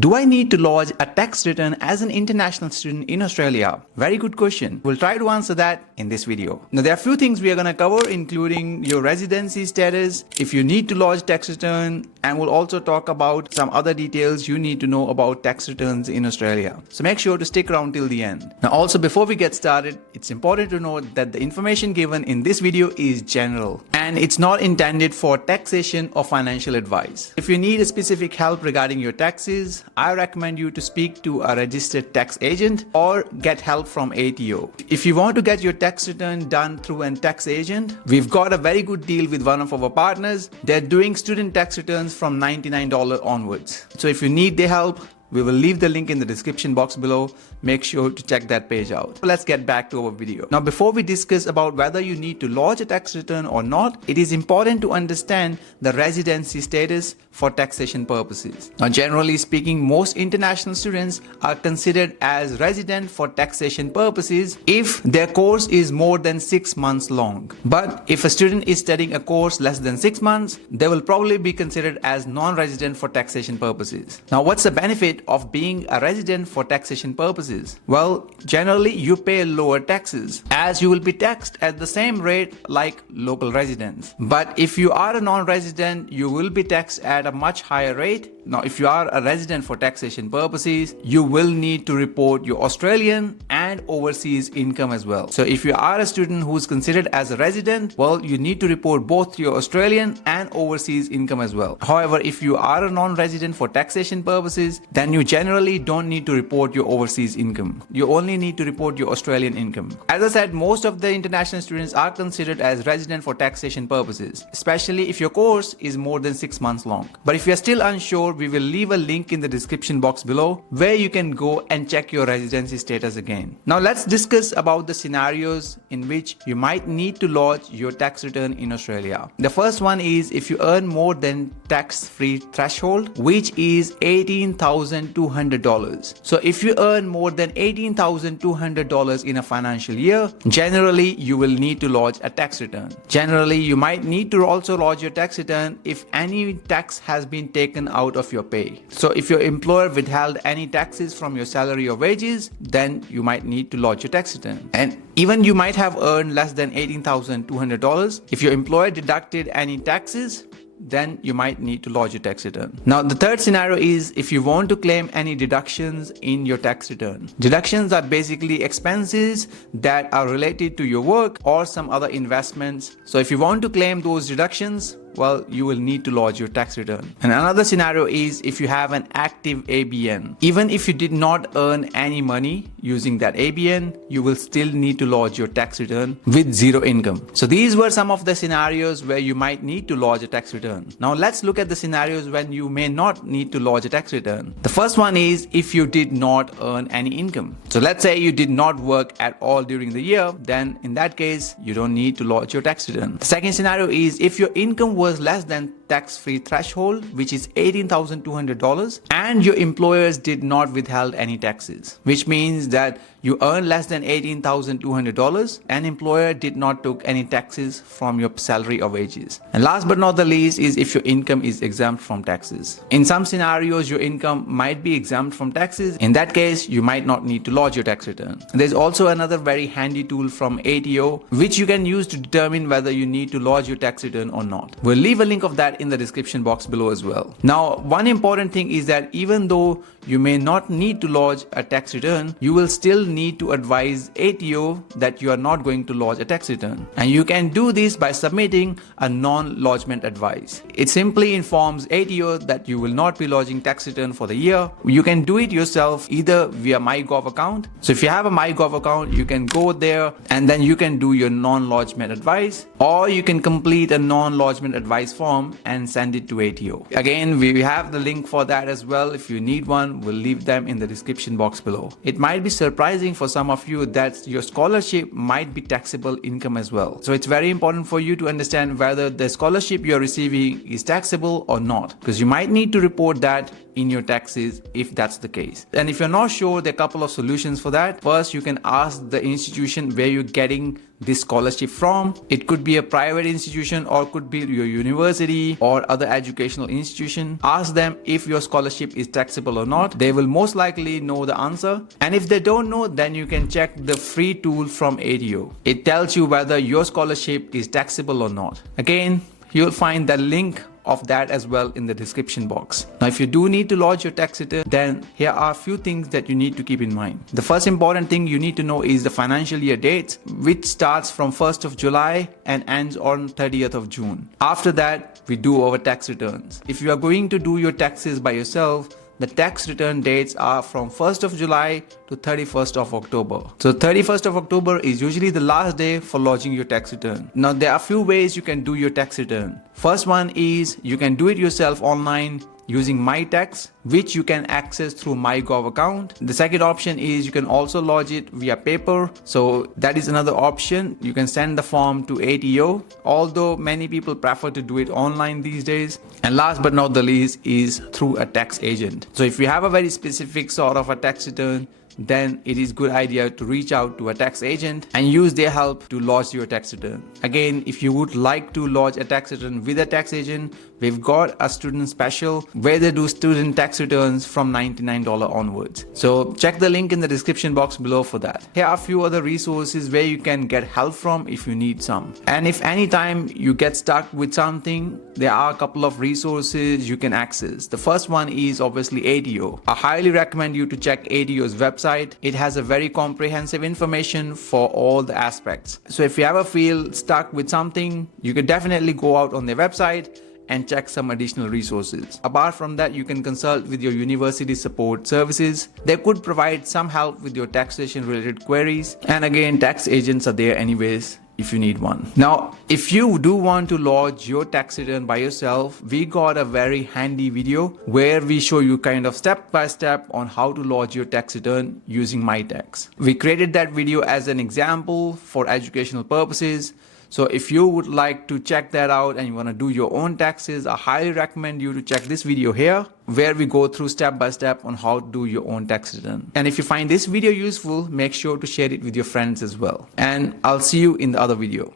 Do I need to lodge a tax return as an international student in Australia? Very good question. We'll try to answer that in this video. Now, there are a few things we are going to cover, including your residency status, if you need to lodge tax return, and we'll also talk about some other details you need to know about tax returns in Australia. So make sure to stick around till the end. Now, also before we get started, it's important to note that the information given in this video is general and it's not intended for taxation or financial advice. If you need a specific help regarding your taxes, I recommend you to speak to a registered tax agent or get help from ATO. If you want to get your tax return done through a tax agent, we've got a very good deal with one of our partners. They're doing student tax returns from $99 onwards. So if you need their help, we will leave the link in the description box below. Make sure to check that page out. Let's get back to our video. Now, before we discuss about whether you need to lodge a tax return or not, it is important to understand the residency status for taxation purposes. Now, generally speaking, most international students are considered as resident for taxation purposes if their course is more than 6 months long. But if a student is studying a course less than 6 months, they will probably be considered as non-resident for taxation purposes. Now, what's the benefit of being a resident for taxation purposes? Well, generally you pay lower taxes as you will be taxed at the same rate like local residents. But if you are a non-resident, you will be taxed at a much higher rate. Now, if you are a resident for taxation purposes, you will need to report your Australian and overseas income as well. So if you are a student who is considered as a resident, well, you need to report both your Australian and overseas income as well. However, if you are a non-resident for taxation purposes, then you generally don't need to report your overseas income. You only need to report your Australian income. As I said, most of the international students are considered as resident for taxation purposes, especially if your course is more than 6 months long. But if you're still unsure, we will leave a link in the description box below where you can go and check your residency status again. Now, let's discuss about the scenarios in which you might need to lodge your tax return in Australia. The first one is if you earn more than tax-free threshold, which is $18,200. So if you earn more than $18,200 in a financial year, generally you will need to lodge a tax return. Generally, you might need to also lodge your tax return if any tax has been taken out of your pay. So if your employer withheld any taxes from your salary or wages, then you might need to lodge your tax return. And even you might have earned less than $18,200. If your employer deducted any taxes, then you might need to lodge your tax return. Now, the third scenario is if you want to claim any deductions in your tax return. Deductions are basically expenses that are related to your work or some other investments. So if you want to claim those deductions, well, you will need to lodge your tax return. And another scenario is if you have an active ABN. Even if you did not earn any money using that ABN, you will still need to lodge your tax return with zero income. So these were some of the scenarios where you might need to lodge a tax return. Now let's look at the scenarios when you may not need to lodge a tax return. The first one is if you did not earn any income. So let's say you did not work at all during the year, then in that case, you don't need to lodge your tax return. The second scenario is if your income was less than tax-free threshold, which is $18,200, and your employers did not withheld any taxes, which means that you earn less than $18,200 and employer did not took any taxes from your salary or wages. And last but not the least is if your income is exempt from taxes. In some scenarios, your income might be exempt from taxes. In that case, you might not need to lodge your tax return. There's also another very handy tool from ATO, which you can use to determine whether you need to lodge your tax return or not. We'll leave a link of that in the description box below as well. Now, one important thing is that even though you may not need to lodge a tax return, you will still need to advise ATO that you are not going to lodge a tax return. And you can do this by submitting a non-lodgment advice. It simply informs ATO that you will not be lodging tax return for the year. You can do it yourself either via MyGov account. So if you have a MyGov account, you can go there and then you can do your non-lodgment advice, or you can complete a non-lodgment advice form and send it to ATO. Again, we have the link for that as well. If you need one, we'll leave them in the description box below. It might be surprising for some of you that your scholarship might be taxable income as well. So it's very important for you to understand whether the scholarship you're receiving is taxable or not, because you might need to report that in your taxes if that's the case. And if you're not sure, there are a couple of solutions for that. First, you can ask the institution where you're getting this scholarship from. It could be a private institution or could be your university or other educational institution. Ask them if your scholarship is taxable or not. They will most likely know the answer. And if they don't know, then you can check the free tool from ADO. It tells you whether your scholarship is taxable or not. Again, you'll find the link of that as well in the description box. Now, if you do need to lodge your tax return, then here are a few things that you need to keep in mind. The first important thing you need to know is the financial year dates, which starts from 1st of July and ends on 30th of June. After that, we do our tax returns. If you are going to do your taxes by yourself, the tax return dates are from 1st of July to 31st of October. So 31st of October is usually the last day for lodging your tax return. Now, there are a few ways you can do your tax return. First one is you can do it yourself online using MyTax, which you can access through MyGov account. The second option is you can also lodge it via paper. So that is another option. You can send the form to ATO, although many people prefer to do it online these days. And last but not the least is through a tax agent. So if you have a very specific sort of a tax return, then it is good idea to reach out to a tax agent and use their help to lodge your tax return. Again, if you would like to lodge a tax return with a tax agent, we've got a student special where they do student tax returns from $99 onwards. So check the link in the description box below for that. Here are a few other resources where you can get help from if you need some. And if anytime you get stuck with something, there are a couple of resources you can access. The first one is obviously ADO. I highly recommend you to check ADO's website. It has a very comprehensive information for all the aspects. So if you ever feel stuck with something, you can definitely go out on their website and check some additional resources. Apart from that, you can consult with your university support services. They could provide some help with your taxation related queries. And again, tax agents are there anyways if you need one. Now, if you do want to lodge your tax return by yourself, we got a very handy video where we show you kind of step by step on how to lodge your tax return using MyTax. We created that video as an example for educational purposes. So if you would like to check that out and you want to do your own taxes, I highly recommend you to check this video here where we go through step by step on how to do your own tax return. And if you find this video useful, make sure to share it with your friends as well. And I'll see you in the other video.